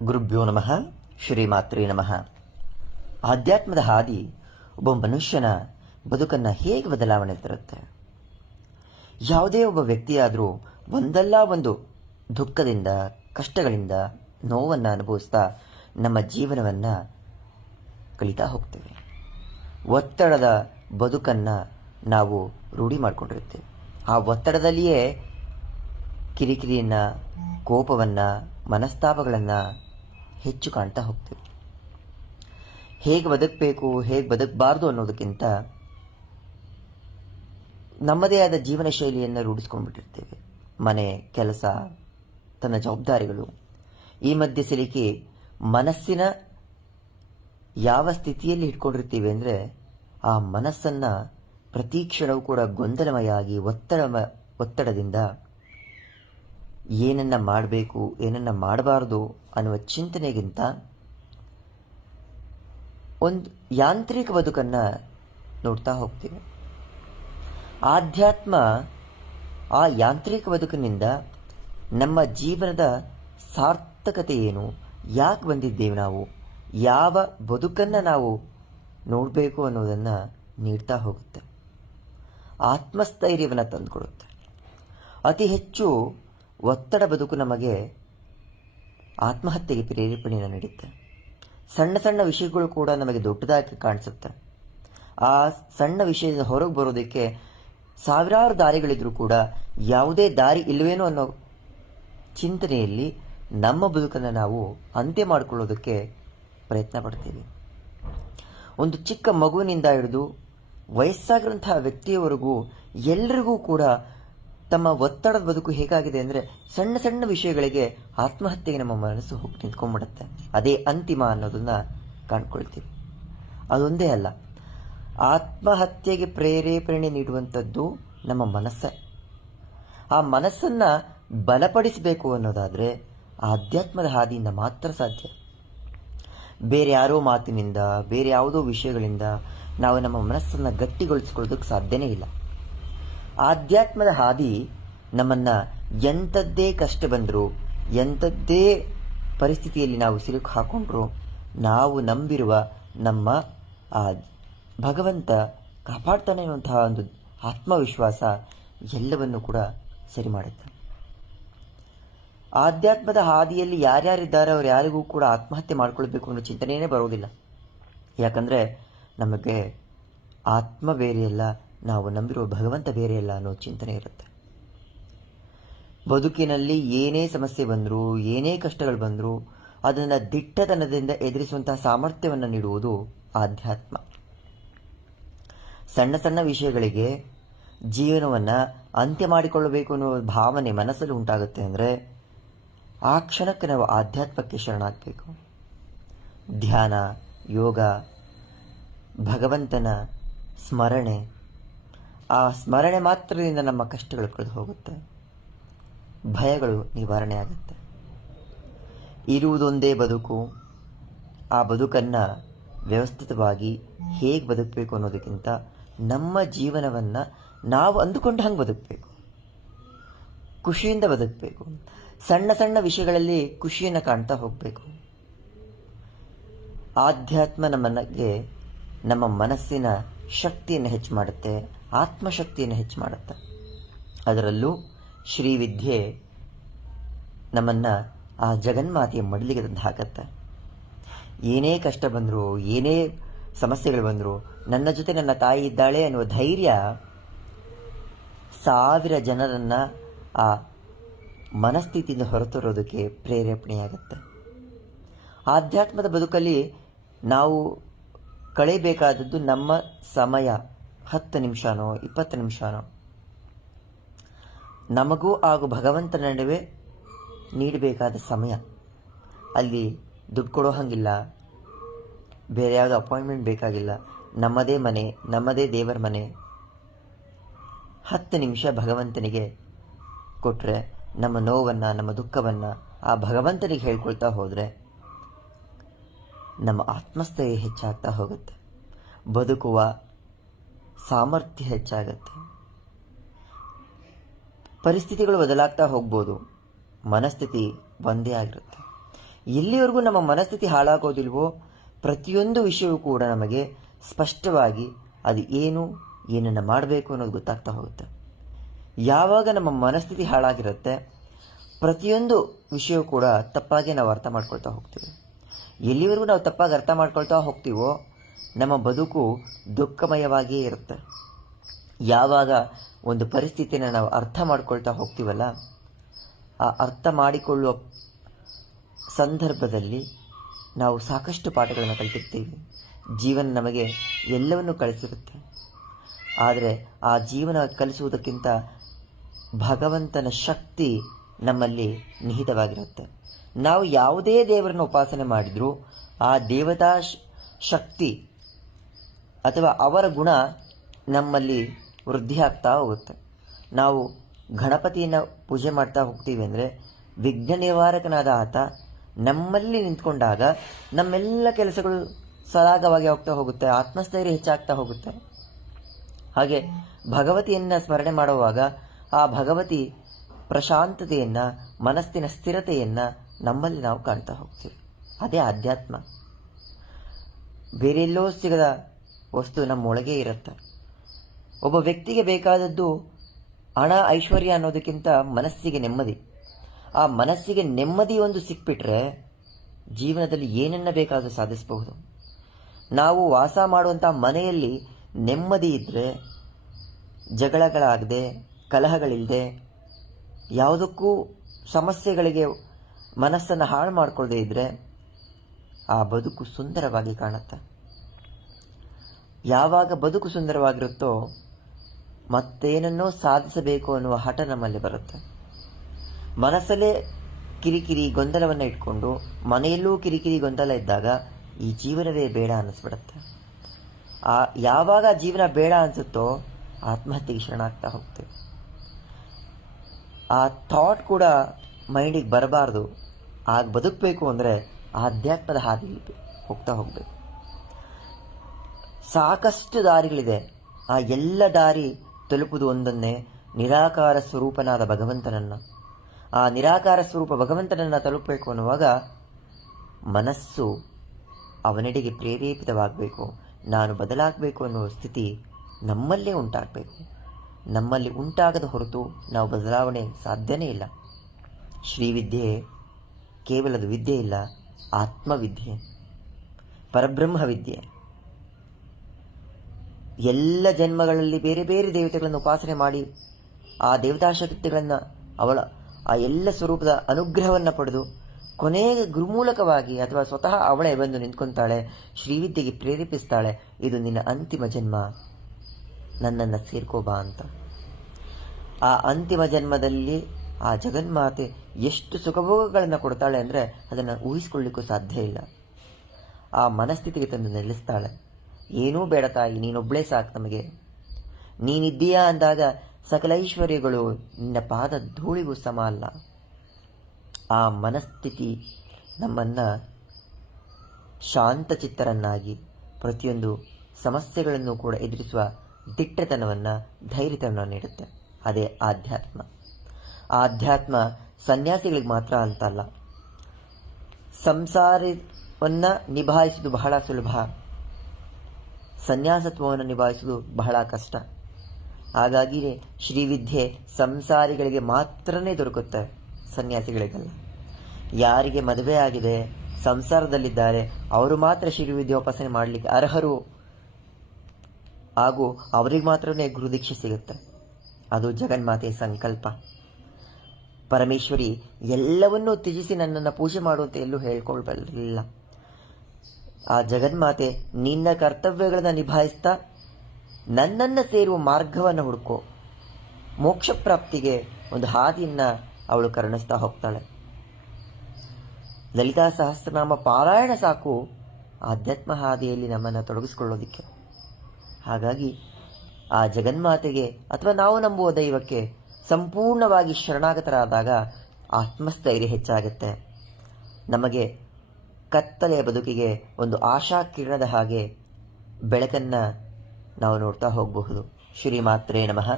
ಗುರುಭ್ಯೋ ನಮಃ. ಶ್ರೀಮಾತ್ರೇ ನಮಃ. ಆಧ್ಯಾತ್ಮದ ಹಾದಿ ಒಬ್ಬ ಮನುಷ್ಯನ ಬದುಕನ್ನು ಹೇಗೆ ಬದಲಾವಣೆ ತರುತ್ತೆ? ಯಾವುದೇ ಒಬ್ಬ ವ್ಯಕ್ತಿಯಾದರೂ ಒಂದಲ್ಲ ಒಂದು ದುಃಖದಿಂದ, ಕಷ್ಟಗಳಿಂದ, ನೋವನ್ನು ಅನುಭವಿಸ್ತಾ ನಮ್ಮ ಜೀವನವನ್ನು ಕಳೀತಾ ಹೋಗ್ತೇವೆ. ಒತ್ತಡದ ಬದುಕನ್ನು ನಾವು ರೂಢಿ ಮಾಡಿಕೊಂಡಿರ್ತೇವೆ. ಆ ಒತ್ತಡದಲ್ಲಿಯೇ ಕಿರಿಕಿರಿಯನ್ನು, ಕೋಪವನ್ನು, ಮನಸ್ತಾಪಗಳನ್ನು ಹೆಚ್ಚು ಕಾಣ್ತಾ ಹೋಗ್ತೇವೆ. ಹೇಗೆ ಬದುಕಬೇಕು, ಹೇಗೆ ಬದುಕಬಾರ್ದು ಅನ್ನೋದಕ್ಕಿಂತ ನಮ್ಮದೇ ಆದ ಜೀವನ ಶೈಲಿಯನ್ನು ರೂಢಿಸ್ಕೊಂಡ್ಬಿಟ್ಟಿರ್ತೇವೆ. ಮನೆ, ಕೆಲಸ, ತನ್ನ ಜವಾಬ್ದಾರಿಗಳು, ಈ ಮಧ್ಯೆ ಸಿಲುಕಿ ಮನಸ್ಸಿನ ಯಾವ ಸ್ಥಿತಿಯಲ್ಲಿ ಇಟ್ಕೊಂಡಿರ್ತೀವಿ ಅಂದರೆ ಆ ಮನಸ್ಸನ್ನು ಪ್ರತಿ ಕ್ಷಣವೂ ಕೂಡ ಗೊಂದಲಮಯಾಗಿ ಒತ್ತಡದಿಂದ ಏನನ್ನ ಮಾಡಬೇಕು, ಏನನ್ನ ಮಾಡಬಾರ್ದು ಅನ್ನುವ ಚಿಂತನೆಗಿಂತ ಒಂದು ಯಾಂತ್ರಿಕ ಬದುಕನ್ನು ನೋಡ್ತಾ ಹೋಗ್ತೀವಿ. ಆಧ್ಯಾತ್ಮ ಆ ಯಾಂತ್ರಿಕ ಬದುಕಿನಿಂದ ನಮ್ಮ ಜೀವನದ ಸಾರ್ಥಕತೆ ಏನು, ಯಾಕೆ ಬಂದಿದ್ದೇವೆ, ನಾವು ಯಾವ ಬದುಕನ್ನು ನಾವು ನೋಡಬೇಕು ಅನ್ನೋದನ್ನು ನೀಡ್ತಾ ಹೋಗುತ್ತೆ. ಆತ್ಮಸ್ಥೈರ್ಯವನ್ನು ತಂದುಕೊಡುತ್ತೆ. ಅತಿ ಹೆಚ್ಚು ಒತ್ತಡ ಬದುಕು ನಮಗೆ ಆತ್ಮಹತ್ಯೆಗೆ ಪ್ರೇರೇಪಣೆಯನ್ನು ನೀಡುತ್ತೆ. ಸಣ್ಣ ಸಣ್ಣ ವಿಷಯಗಳು ಕೂಡ ನಮಗೆ ದೊಡ್ಡದಾಗಿ ಕಾಣಿಸುತ್ತೆ. ಆ ಸಣ್ಣ ವಿಷಯದಿಂದ ಹೊರಗೆ ಬರೋದಕ್ಕೆ ಸಾವಿರಾರು ದಾರಿಗಳಿದ್ರೂ ಕೂಡ ಯಾವುದೇ ದಾರಿ ಇಲ್ಲವೇನೋ ಅನ್ನೋ ಚಿಂತನೆಯಲ್ಲಿ ನಮ್ಮ ಬದುಕನ್ನು ನಾವು ಅಂತ್ಯ ಮಾಡಿಕೊಳ್ಳೋದಕ್ಕೆ ಪ್ರಯತ್ನ ಪಡ್ತೀವಿ. ಒಂದು ಚಿಕ್ಕ ಮಗುವಿನಿಂದ ಹಿಡಿದು ವಯಸ್ಸಾಗಿರುವಂತಹ ವ್ಯಕ್ತಿಯವರೆಗೂ ಎಲ್ಲರಿಗೂ ಕೂಡ ತಮ್ಮ ಒತ್ತಡದ ಬದುಕು ಹೇಗಾಗಿದೆ ಅಂದರೆ ಸಣ್ಣ ಸಣ್ಣ ವಿಷಯಗಳಿಗೆ ಆತ್ಮಹತ್ಯೆಗೆ ನಮ್ಮ ಮನಸ್ಸು ಹೋಗಿ ನಿಂತ್ಕೊಂಡ್ಬಿಡುತ್ತೆ. ಅದೇ ಅಂತಿಮ ಅನ್ನೋದನ್ನ ಕಾಣ್ಕೊಳ್ತೀವಿ. ಅದೊಂದೇ ಅಲ್ಲ, ಆತ್ಮಹತ್ಯೆಗೆ ಪ್ರೇರೇಪಣೆ ನೀಡುವಂಥದ್ದು ನಮ್ಮ ಮನಸ್ಸೇ. ಆ ಮನಸ್ಸನ್ನು ಬಲಪಡಿಸಬೇಕು ಅನ್ನೋದಾದರೆ ಆಧ್ಯಾತ್ಮದ ಹಾದಿಯಿಂದ ಮಾತ್ರ ಸಾಧ್ಯ. ಬೇರೆ ಯಾರೋ ಮಾತಿನಿಂದ, ಬೇರೆ ಯಾವುದೋ ವಿಷಯಗಳಿಂದ ನಾವು ನಮ್ಮ ಮನಸ್ಸನ್ನು ಗಟ್ಟಿಗೊಳಿಸ್ಕೊಳ್ಳೋದಕ್ಕೆ ಸಾಧ್ಯನೇ ಇಲ್ಲ. ಆಧ್ಯಾತ್ಮದ ಹಾದಿ ನಮ್ಮನ್ನು ಎಂಥದ್ದೇ ಕಷ್ಟ ಬಂದರೂ, ಎಂಥದ್ದೇ ಪರಿಸ್ಥಿತಿಯಲ್ಲಿ ನಾವು ಸಿಲುಕು ಹಾಕೊಂಡ್ರು, ನಾವು ನಂಬಿರುವ ನಮ್ಮ ಆ ಭಗವಂತ ಕಾಪಾಡ್ತಾನೆ ಅನ್ನುವಂತಹ ಒಂದು ಆತ್ಮವಿಶ್ವಾಸ ಎಲ್ಲವನ್ನು ಕೂಡ ಸರಿ ಮಾಡುತ್ತೆ. ಆಧ್ಯಾತ್ಮದ ಹಾದಿಯಲ್ಲಿ ಯಾರ್ಯಾರಿದ್ದಾರೆ ಅವರು ಯಾರಿಗೂ ಕೂಡ ಆತ್ಮಹತ್ಯೆ ಮಾಡ್ಕೊಳ್ಬೇಕು ಅನ್ನೋ ಚಿಂತನೆಯೇ ಬರೋದಿಲ್ಲ. ಯಾಕಂದರೆ ನಮಗೆ ಆತ್ಮ ಬೇರೆಯಲ್ಲ, ನಾವು ನಂಬಿರುವ ಭಗವಂತ ಬೇರೆಯಲ್ಲ ಅನ್ನೋ ಚಿಂತನೆ ಇರುತ್ತೆ. ಬದುಕಿನಲ್ಲಿ ಏನೇ ಸಮಸ್ಯೆ ಬಂದರೂ, ಏನೇ ಕಷ್ಟಗಳು ಬಂದರೂ ಅದನ್ನು ದಿಟ್ಟತನದಿಂದ ಎದುರಿಸುವಂತಹ ಸಾಮರ್ಥ್ಯವನ್ನು ನೀಡುವುದು ಆಧ್ಯಾತ್ಮ. ಸಣ್ಣ ಸಣ್ಣ ವಿಷಯಗಳಿಗೆ ಜೀವನವನ್ನು ಅಂತ್ಯ ಮಾಡಿಕೊಳ್ಳಬೇಕು ಅನ್ನೋ ಭಾವನೆ ಮನಸ್ಸಲ್ಲಿ ಉಂಟಾಗುತ್ತೆ ಅಂದರೆ ಆ ಕ್ಷಣಕ್ಕೆ ನಾವು ಆಧ್ಯಾತ್ಮಕ್ಕೆ ಶರಣಾಗಬೇಕು. ಧ್ಯಾನ, ಯೋಗ, ಭಗವಂತನ ಸ್ಮರಣೆ, ಆ ಸ್ಮರಣೆ ಮಾತ್ರದಿಂದ ನಮ್ಮ ಕಷ್ಟಗಳು ಕಳೆದು ಹೋಗುತ್ತೆ, ಭಯಗಳು ನಿವಾರಣೆ ಆಗುತ್ತೆ. ಇರುವುದೊಂದೇ ಬದುಕು. ಆ ಬದುಕನ್ನು ವ್ಯವಸ್ಥಿತವಾಗಿ ಹೇಗೆ ಬದುಕಬೇಕು ಅನ್ನೋದಕ್ಕಿಂತ ನಮ್ಮ ಜೀವನವನ್ನು ನಾವು ಅಂದುಕೊಂಡ ಹಂಗೆ ಬದುಕಬೇಕು, ಖುಷಿಯಿಂದ ಬದುಕಬೇಕು. ಸಣ್ಣ ಸಣ್ಣ ವಿಷಯಗಳಲ್ಲಿ ಖುಷಿಯನ್ನು ಕಾಣ್ತಾ ಹೋಗಬೇಕು. ಆಧ್ಯಾತ್ಮ ನಮಗೆ ನಮ್ಮ ಮನಸ್ಸಿನ ಶಕ್ತಿಯನ್ನು ಹೆಚ್ಚು ಮಾಡುತ್ತೆ, ಆತ್ಮಶಕ್ತಿಯನ್ನು ಹೆಚ್ಚು ಮಾಡುತ್ತೆ. ಅದರಲ್ಲೂ ಶ್ರೀವಿದ್ಯೆ ನಮ್ಮನ್ನು ಆ ಜಗನ್ಮಾತೆಯ ಮಡಲಿಗೆ ತಂದು ಹಾಕತ್ತೆ. ಏನೇ ಕಷ್ಟ ಬಂದರೂ, ಏನೇ ಸಮಸ್ಯೆಗಳು ಬಂದರೂ ನನ್ನ ಜೊತೆ ನನ್ನ ತಾಯಿ ಇದ್ದಾಳೆ ಅನ್ನುವ ಧೈರ್ಯ ಸಾವಿರ ಜನರನ್ನು ಆ ಮನಸ್ಥಿತಿಯಿಂದ ಹೊರತರೋದಕ್ಕೆ ಪ್ರೇರೇಪಣೆಯಾಗುತ್ತೆ. ಆಧ್ಯಾತ್ಮದ ಬದುಕಲ್ಲಿ ನಾವು ಕಳೆಯಬೇಕಾದದ್ದು ನಮ್ಮ ಸಮಯ 10 ನಿಮಿಷನೋ 20 ನಿಮಿಷನೋ ನಮಗೂ ಹಾಗೂ ಭಗವಂತನ ನಡುವೆ ನೀಡಬೇಕಾದ ಸಮಯ. ಅಲ್ಲಿ ದುಡ್ಡು ಕೊಡೋ ಹಾಗಿಲ್ಲ, ಬೇರೆ ಯಾವುದೋ ಅಪಾಯಿಂಟ್ಮೆಂಟ್ ಬೇಕಾಗಿಲ್ಲ. ನಮ್ಮದೇ ಮನೆ, ನಮ್ಮದೇ ದೇವರ ಮನೆ. 10 ನಿಮಿಷ ಭಗವಂತನಿಗೆ ಕೊಟ್ಟರೆ ನಮ್ಮ ನೋವನ್ನು, ನಮ್ಮ ದುಃಖವನ್ನು ಆ ಭಗವಂತನಿಗೆ ಹೇಳ್ಕೊಳ್ತಾ ಹೋದರೆ ನಮ್ಮ ಆತ್ಮಸ್ಥೈರ್ಯ ಹೆಚ್ಚಾಗ್ತಾ ಹೋಗುತ್ತೆ, ಬದುಕುವ ಸಾಮರ್ಥ್ಯ ಹೆಚ್ಚಾಗುತ್ತೆ. ಪರಿಸ್ಥಿತಿಗಳು ಬದಲಾಗ್ತಾ ಹೋಗ್ಬೋದು, ಮನಸ್ಥಿತಿ ಒಂದೇ ಆಗಿರುತ್ತೆ. ಎಲ್ಲಿವರೆಗೂ ನಮ್ಮ ಮನಸ್ಥಿತಿ ಹಾಳಾಗೋದಿಲ್ವೋ ಪ್ರತಿಯೊಂದು ವಿಷಯವೂ ಕೂಡ ನಮಗೆ ಸ್ಪಷ್ಟವಾಗಿ ಅದು ಏನನ್ನು ಮಾಡಬೇಕು ಅನ್ನೋದು ಗೊತ್ತಾಗ್ತಾ ಹೋಗುತ್ತೆ. ಯಾವಾಗ ನಮ್ಮ ಮನಸ್ಥಿತಿ ಹಾಳಾಗಿರುತ್ತೆ ಪ್ರತಿಯೊಂದು ವಿಷಯವೂ ಕೂಡ ತಪ್ಪಾಗಿ ನಾವು ಅರ್ಥ ಮಾಡ್ಕೊಳ್ತಾ ಹೋಗ್ತೀವಿ. ಎಲ್ಲಿವರೆಗೂ ನಾವು ತಪ್ಪಾಗಿ ಅರ್ಥ ಮಾಡ್ಕೊಳ್ತಾ ಹೋಗ್ತೀವೋ ನಮ್ಮ ಬದುಕು ದುಃಖಮಯವಾಗಿಯೇ ಇರುತ್ತೆ. ಯಾವಾಗ ಒಂದು ಪರಿಸ್ಥಿತಿಯನ್ನು ನಾವು ಅರ್ಥ ಮಾಡ್ಕೊಳ್ತಾ ಹೋಗ್ತೀವಲ್ಲ, ಆ ಅರ್ಥ ಮಾಡಿಕೊಳ್ಳುವ ಸಂದರ್ಭದಲ್ಲಿ ನಾವು ಸಾಕಷ್ಟು ಪಾಠಗಳನ್ನು ಕಲಿತಿರ್ತೀವಿ. ಜೀವನ ನಮಗೆ ಎಲ್ಲವನ್ನೂ ಕಲಿಸಿರುತ್ತೆ. ಆದರೆ ಆ ಜೀವನ ಕಲಿಸುವುದಕ್ಕಿಂತ ಭಗವಂತನ ಶಕ್ತಿ ನಮ್ಮಲ್ಲಿ ನಿಹಿತವಾಗಿರುತ್ತೆ. ನಾವು ಯಾವುದೇ ದೇವರನ್ನು ಉಪಾಸನೆ ಮಾಡಿದರೂ ಆ ದೇವತಾ ಶಕ್ತಿ ಅಥವಾ ಅವರ ಗುಣ ನಮ್ಮಲ್ಲಿ ವೃದ್ಧಿ ಆಗ್ತಾ ಹೋಗುತ್ತೆ. ನಾವು ಗಣಪತಿಯನ್ನು ಪೂಜೆ ಮಾಡ್ತಾ ಹೋಗ್ತೀವಿ ಅಂದರೆ ವಿಘ್ನ ನಿವಾರಕನಾದ ಆತ ನಮ್ಮಲ್ಲಿ ನಿಂತ್ಕೊಂಡಾಗ ನಮ್ಮೆಲ್ಲ ಕೆಲಸಗಳು ಸರಾಗವಾಗಿ ಹೋಗ್ತಾ ಹೋಗುತ್ತೆ, ಆತ್ಮಸ್ಥೈರ್ಯ ಹೆಚ್ಚಾಗ್ತಾ ಹೋಗುತ್ತೆ. ಹಾಗೆ ಭಗವತಿಯನ್ನು ಸ್ಮರಣೆ ಮಾಡುವಾಗ ಆ ಭಗವತಿ ಪ್ರಶಾಂತತೆಯನ್ನು, ಮನಸ್ಸಿನ ಸ್ಥಿರತೆಯನ್ನು ನಮ್ಮಲ್ಲಿ ನಾವು ಕಾಣ್ತಾ ಹೋಗ್ತೀವಿ. ಅದೇ ಆಧ್ಯಾತ್ಮ. ಬೇರೆಲ್ಲೋ ಸಿಗದ ವಸ್ತು ನಮ್ಮೊಳಗೆ ಇರುತ್ತೆ. ಒಬ್ಬ ವ್ಯಕ್ತಿಗೆ ಬೇಕಾದದ್ದು ಹಣ ಐಶ್ವರ್ಯ ಅನ್ನೋದಕ್ಕಿಂತ ಮನಸ್ಸಿಗೆ ನೆಮ್ಮದಿ. ಆ ಮನಸ್ಸಿಗೆ ನೆಮ್ಮದಿ ಒಂದು ಸಿಕ್ಬಿಟ್ರೆ ಜೀವನದಲ್ಲಿ ಏನನ್ನ ಬೇಕಾದರೂ ಸಾಧಿಸಬಹುದು. ನಾವು ವಾಸ ಮಾಡುವಂಥ ಮನೆಯಲ್ಲಿ ನೆಮ್ಮದಿ ಇದ್ದರೆ, ಜಗಳಗಳಾಗದೆ, ಕಲಹಗಳಿಲ್ಲದೆ, ಯಾವುದಕ್ಕೂ ಸಮಸ್ಯೆಗಳಿಗೆ ಮನಸ್ಸನ್ನು ಹಾಳು ಮಾಡಿಕೊಳ್ಳದೆ ಇದ್ದರೆ ಆ ಬದುಕು ಸುಂದರವಾಗಿ ಕಾಣುತ್ತೆ. ಯಾವಾಗ ಬದುಕು ಸುಂದರವಾಗಿರುತ್ತೋ ಮತ್ತೇನನ್ನೋ ಸಾಧಿಸಬೇಕು ಅನ್ನುವ ಹಠ ನಮ್ಮಲ್ಲಿ ಬರುತ್ತೆ. ಮನಸ್ಸಲ್ಲೇ ಕಿರಿಕಿರಿ ಗೊಂದಲವನ್ನು ಇಟ್ಕೊಂಡು ಮನೆಯಲ್ಲೂ ಕಿರಿಕಿರಿ ಗೊಂದಲ ಇದ್ದಾಗ ಈ ಜೀವನವೇ ಬೇಡ ಅನ್ನಿಸ್ಬಿಡುತ್ತೆ. ಯಾವಾಗ ಜೀವನ ಬೇಡ ಅನಿಸುತ್ತೋ ಆತ್ಮಹತ್ಯೆಗೆ ಶರಣಾಗ್ತಾ ಹೋಗ್ತೇವೆ. ಆ ಥಾಟ್ ಕೂಡ ಮೈಂಡಿಗೆ ಬರಬಾರ್ದು. ಆಗ ಬದುಕಬೇಕು ಅಂದರೆ ಆಧ್ಯಾತ್ಮದ ಹಾದಿಯಲ್ಲಿ ಹೋಗ್ತಾ ಹೋಗಬೇಕು. ಸಾಕಷ್ಟು ದಾರಿಗಳಿದೆ. ಆ ಎಲ್ಲ ದಾರಿ ತಲುಪುವುದು ಒಂದನ್ನೇ, ನಿರಾಕಾರ ಸ್ವರೂಪನಾದ ಭಗವಂತನನ್ನು. ಆ ನಿರಾಕಾರ ಸ್ವರೂಪ ಭಗವಂತನನ್ನು ತಲುಪಬೇಕು ಅನ್ನುವಾಗ ಮನಸ್ಸು ಅವನೆಡೆಗೆ ಪ್ರೇರೇಪಿತವಾಗಬೇಕು. ನಾನು ಬದಲಾಗಬೇಕು ಅನ್ನುವ ಸ್ಥಿತಿ ನಮ್ಮಲ್ಲೇ ಉಂಟಾಗಬೇಕು. ನಮ್ಮಲ್ಲಿ ಉಂಟಾಗದ ಹೊರತು ನಾವು ಬದಲಾವಣೆ ಸಾಧ್ಯನೇ ಇಲ್ಲ. ಶ್ರೀವಿದ್ಯೆ ಕೇವಲದ ವಿದ್ಯೆ ಇಲ್ಲ, ಆತ್ಮವಿದ್ಯೆ, ಪರಬ್ರಹ್ಮ ವಿದ್ಯೆ. ಎಲ್ಲ ಜನ್ಮಗಳಲ್ಲಿ ಬೇರೆ ಬೇರೆ ದೇವತೆಗಳನ್ನು ಉಪಾಸನೆ ಮಾಡಿ ಆ ದೇವತಾಶಕ್ತಿಗಳನ್ನು ಆ ಎಲ್ಲ ಸ್ವರೂಪದ ಅನುಗ್ರಹವನ್ನು ಪಡೆದು ಕೊನೆಗೆ ಗುರುಮೂಲಕವಾಗಿ ಅಥವಾ ಸ್ವತಃ ಅವಳೇ ಬಂದು ನಿಂತ್ಕೊತಾಳೆ, ಶ್ರೀವಿದ್ಯೆಗೆ ಪ್ರೇರೇಪಿಸ್ತಾಳೆ, ಇದು ನಿನ್ನ ಅಂತಿಮ ಜನ್ಮ, ನನ್ನನ್ನು ಸೇರ್ಕೋಬಾ ಅಂತ. ಆ ಅಂತಿಮ ಜನ್ಮದಲ್ಲಿ ಆ ಜಗನ್ಮಾತೆ ಎಷ್ಟು ಸುಖಭೋಗಗಳನ್ನು ಕೊಡ್ತಾಳೆ ಅಂದರೆ ಅದನ್ನು ಊಹಿಸ್ಕೊಳ್ಳಿಕ್ಕೂ ಸಾಧ್ಯ ಇಲ್ಲ. ಆ ಮನಸ್ಥಿತಿಗೆ ತಂದು ನಿಲ್ಲಿಸ್ತಾಳೆ. ಏನೂ ಬೇಡ ತಾಯಿ, ನೀನೊಬ್ಬಳೇ ಸಾಕು ನಮಗೆ, ನೀನಿದ್ದೀಯಾ ಅಂದಾಗ ಸಕಲ ಐಶ್ವರ್ಯಗಳು ನಿನ್ನ ಪಾದ ಧೂಳಿಗೂ ಸಮ ಅಲ್ಲ. ಆ ಮನಸ್ಥಿತಿ ನಮ್ಮನ್ನು ಶಾಂತಚಿತ್ತರನ್ನಾಗಿ ಪ್ರತಿಯೊಂದು ಸಮಸ್ಯೆಗಳನ್ನು ಕೂಡ ಎದುರಿಸುವ ದಿಟ್ಟತನವನ್ನು, ಧೈರ್ಯತನವನ್ನು ನೀಡುತ್ತೆ. ಅದೇ ಆಧ್ಯಾತ್ಮ. ಆಧ್ಯಾತ್ಮ ಸನ್ಯಾಸಿಗಳಿಗೆ ಮಾತ್ರ ಅಂತಲ್ಲ, ಸಂಸಾರವನ್ನು ನಿಭಾಯಿಸುವುದು ಬಹಳ ಸುಲಭ, ಸನ್ಯಾಸತ್ವವನ್ನು ನಿಭಾಯಿಸುವುದು ಬಹಳ ಕಷ್ಟ. ಹಾಗಾಗಿಯೇ ಶ್ರೀವಿದ್ಯೆ ಸಂಸಾರಿಗಳಿಗೆ ಮಾತ್ರನೇ ದೊರಕುತ್ತೆ, ಸನ್ಯಾಸಿಗಳಿಗಲ್ಲ. ಯಾರಿಗೆ ಮದುವೆ ಆಗಿದೆ, ಸಂಸಾರದಲ್ಲಿದ್ದಾರೆ, ಅವರು ಮಾತ್ರ ಶ್ರೀವಿದ್ಯೆ ಉಪಾಸನೆ ಮಾಡಲಿಕ್ಕೆ ಅರ್ಹರು. ಹಾಗೂ ಅವರಿಗೆ ಮಾತ್ರನೇ ಗುರುದೀಕ್ಷೆ ಸಿಗುತ್ತೆ. ಅದು ಜಗನ್ಮಾತೆಯ ಸಂಕಲ್ಪ. ಪರಮೇಶ್ವರಿ ಎಲ್ಲವನ್ನೂ ತ್ಯಜಿಸಿ ನನ್ನನ್ನು ಪೂಜೆ ಮಾಡುವಂತೆ ಎಲ್ಲೂ ಹೇಳ್ಕೊಳ್ಬಲ್ಲ. ಆ ಜಗನ್ಮಾತೆ ನಿನ್ನ ಕರ್ತವ್ಯಗಳನ್ನು ನಿಭಾಯಿಸ್ತಾ ನನ್ನನ್ನು ಸೇರುವ ಮಾರ್ಗವನ್ನು ಹುಡುಕೋ, ಮೋಕ್ಷ ಪ್ರಾಪ್ತಿಗೆ ಒಂದು ಹಾದಿಯನ್ನು ಅವಳು ಕರುಣಿಸ್ತಾ ಹೋಗ್ತಾಳೆ. ಲಲಿತಾ ಸಹಸ್ರನಾಮ ಪಾರಾಯಣ ಸಾಕು ಆಧ್ಯಾತ್ಮ ಹಾದಿಯಲ್ಲಿ ನಮ್ಮನ್ನು ತೊಡಗಿಸ್ಕೊಳ್ಳೋದಿಕ್ಕೆ. ಹಾಗಾಗಿ ಆ ಜಗನ್ಮಾತೆಗೆ ಅಥವಾ ನಾವು ನಂಬುವ ದೈವಕ್ಕೆ ಸಂಪೂರ್ಣವಾಗಿ ಶರಣಾಗತರಾದಾಗ ಆತ್ಮಸ್ಥೈರ್ಯ ಹೆಚ್ಚಾಗುತ್ತೆ. ನಮಗೆ ಕತ್ತಲೆಯ ಬದುಕಿಗೆ ಒಂದು ಆಶಾ ಕಿರಣದ ಹಾಗೆ ಬೆಳಕನ್ನು ನಾವು ನೋಡ್ತಾ ಹೋಗಬಹುದು. ಶ್ರೀಮಾತ್ರೇ ನಮಃ.